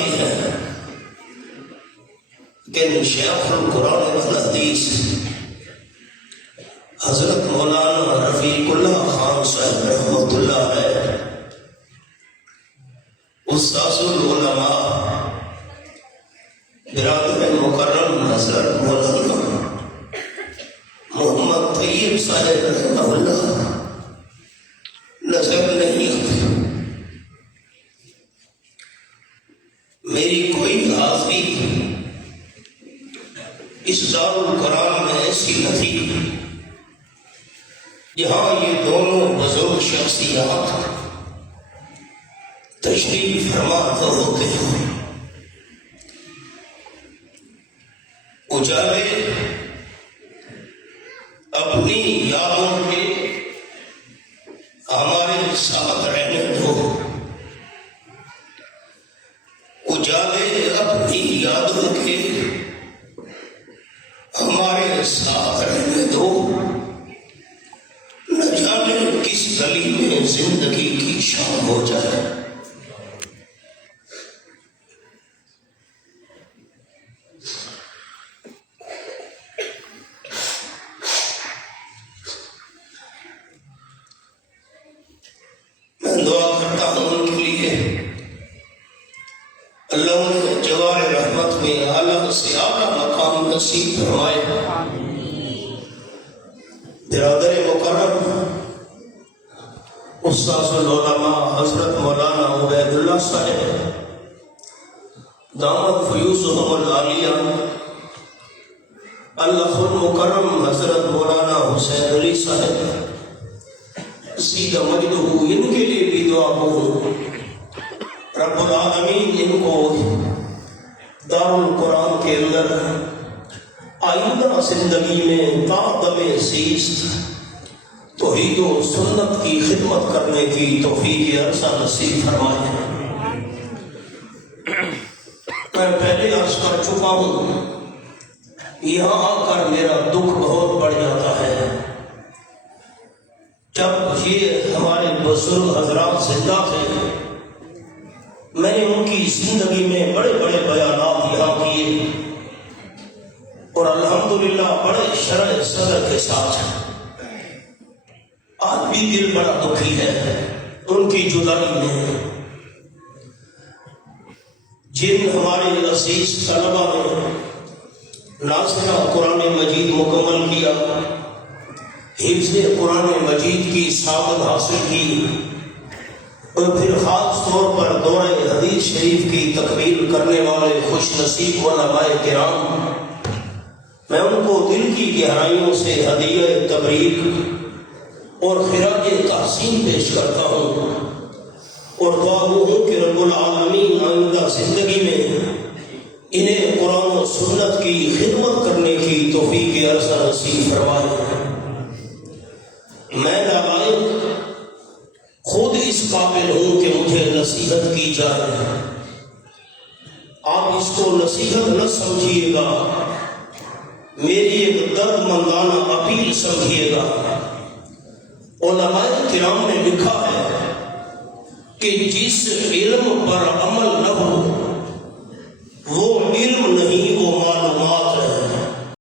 جاتی ہے کہ شیخ القرآن والحدیث حضرت مولانا رفیق اللہ خان صاحب رحمۃ اللہ علیہ استاذ العلماء برادر مکرم حضرت مولانا محمد طیب صاحب رحمہ اللہ نظر نہیں آتے۔ میری کوئی حاضری اس دار القرآن میں ایسی نہ تھی جہاں یہ دونوں بزرگ شخصیات تشریف فرما ہوتے ہیں۔ اجالے اپنی یادوں کے ہمارے ساتھ رہنے دو، اجالے اپنی یادوں کے ہمارے ساتھ رہنے دو، نہ جانے کس گلی میں زندگی کی شام ہو جائے۔ میں دعا کرتا ہوں ان کے لیے اللہ انہیں جوار رحمت میں اعلیٰ سے اعلیٰ مقام نصیب فرمائے۔ برادر مکرم استاذ العلماء حضرت مولانا عبید اللہ صاحب دامت فیوزہم العالیہ، اللہ المکرم حضرت مولانا حسین علی صاحب سیدہ مجدہ، ان کے لیے بھی دعا ہو رب العالمین ان کو دار القرآن کے اندر آئندہ زندگی میں تا دم زیست توحید و سنت کی خدمت کرنے کی توفیق عرصہ نصیب فرمائے۔ میں پہلے عرض کر چکا ہوں، یہاں آ کر میرا دکھ بہت بڑھ جاتا ہے۔ جب یہ ہمارے بزرگ حضرات زندہ تھے، میں نے ان کی زندگی میں بڑے بڑے بیانات یہاں کیے اور الحمدللہ بڑے شرح صدر کے ساتھ۔ آج بھی دل بڑا دکھی ہے ان کی جدائی میں۔ جن ہمارے عزیز طلبہ نے ناظرہ قرآن مجید مکمل کیا، حفظ قرآن مجید کی سعادت حاصل کی، اور پھر خاص طور پر دورہ حدیث شریف کی تکمیل کرنے والے خوش نصیب علماء کرام، میں ان کو دل کی گہرائیوں سے ہدیہ تبریک اور خراج تحسین پیش کرتا ہوں، اور دعا ہوں کہ رب العالمین آئندہ زندگی میں انہیں قرآن و سنت کی خدمت کرنے کی توفیق عرصہ نصیب فرمائے۔ میں نالائق خود اس قابل ہوں کہ مجھے نصیحت کی جائے، آپ اس کو نصیحت نہ سمجھیے گا، میری ایک درد مندانہ اپیل سمجھیے گا۔ علماء کرام نے لکھا ہے کہ جس علم پر عمل نہ ہو